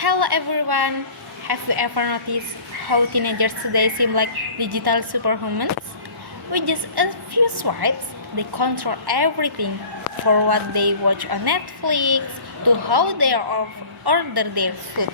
Hello everyone! Have you ever noticed how teenagers today seem like digital superhumans? With just a few swipes, they control everything, for what they watch on Netflix to how they order their food.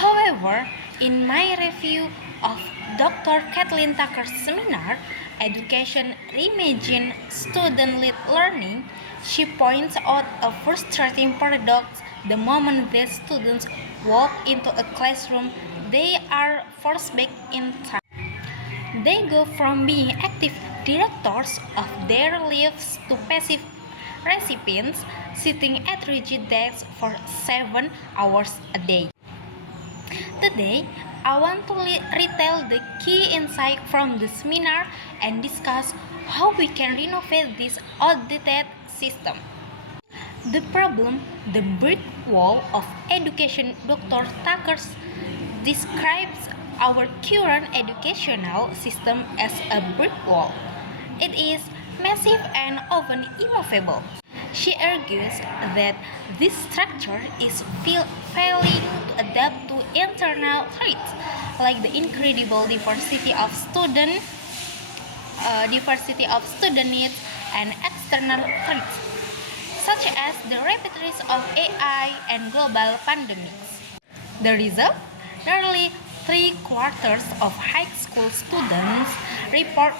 However, in my review of Dr. Kathleen Tucker's seminar, Education Reimagine Student-Led Learning, she points out a frustrating paradox. The moment that students walk into a classroom, they are forced back in time. They go from being active directors of their lives to passive recipients sitting at rigid desks for 7 hours a day. Today, I want to retell the key insight from the seminar and discuss how we can renovate this outdated system. The problem, the brick wall of education, Dr. Tucker describes our current educational system as a brick wall. It is massive and often immovable. She argues that this structure is failing to adapt to internal threats, like the incredible diversity of student needs and external threats, such as the rapid rise of AI and global pandemics. The result? Nearly three-quarters of high school students report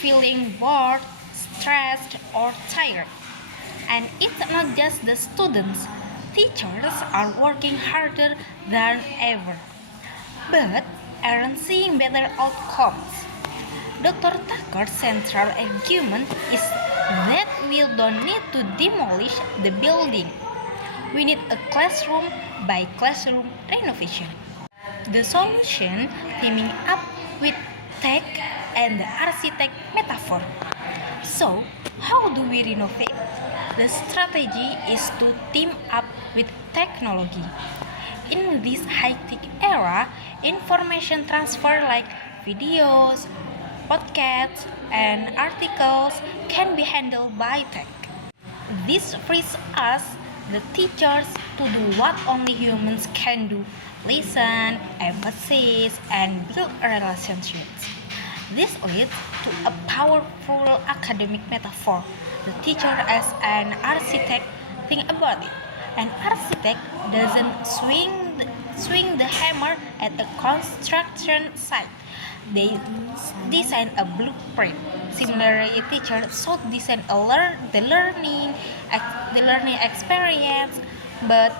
feeling bored, stressed, or tired. And it's not just the students. Teachers are working harder than ever, but aren't seeing better outcomes. Dr. Tucker's central argument is that we don't need to demolish the building. We need a classroom by classroom renovation. The solution teaming up with tech and the architect metaphor. So, how do we renovate? The strategy is to team up with technology. In this high-tech era, information transfer like videos, podcasts, and articles can be handled by tech. This frees us, the teachers, to do what only humans can do: listen, empathize, and build relationships. This leads to a powerful academic metaphor. The teacher as an architect. Think about it. An architect doesn't swing the hammer at a construction site. They design a blueprint. Similarly, teachers should design the learning experience, but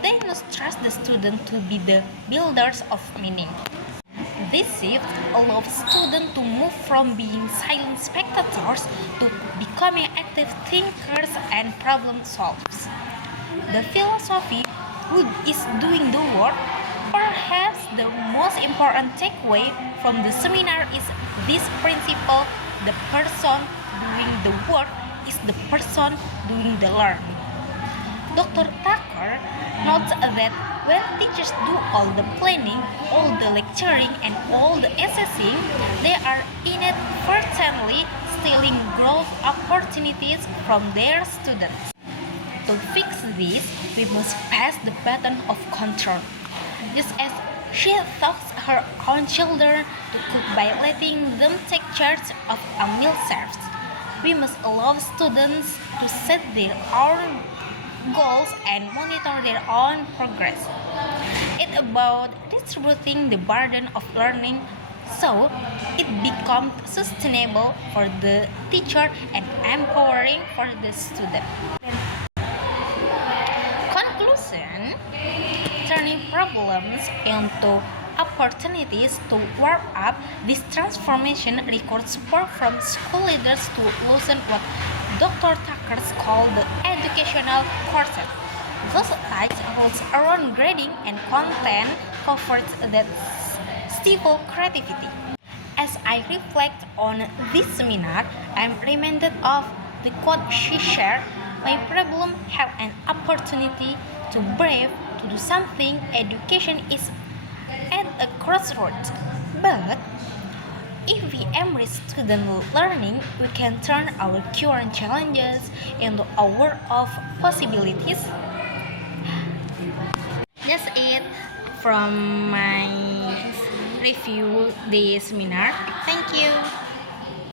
they must trust the student to be the builders of meaning. This shift allows students to move from being silent spectators to becoming active thinkers and problem solvers. The philosophy, who is doing the work? Perhaps the most important takeaway from the seminar is this principle: the person doing the work is the person doing the learning. Dr. Tucker notes that when teachers do all the planning, all the lecturing, and all the assessing, they are inadvertently stealing growth opportunities from their students. To fix this, we must pass the baton of control. Just as she taught her own children to cook by letting them take charge of a meal service, we must allow students to set their own goals and monitor their own progress. It's about distributing the burden of learning so it becomes sustainable for the teacher and empowering for the student. Conclusion: turning problems into opportunities to warm up this transformation requires support from school leaders to loosen what Dr. Tucker called the educational corset. Those tight rules around grading and content coverage that stifle creativity. As I reflect on this seminar, I am reminded of the quote she shared: "My problem had an opportunity to brave, to do something. Education is at a crossroads. But if we embrace student learning, we can turn our current challenges into a world of possibilities." That's it from my review the seminar. Thank you.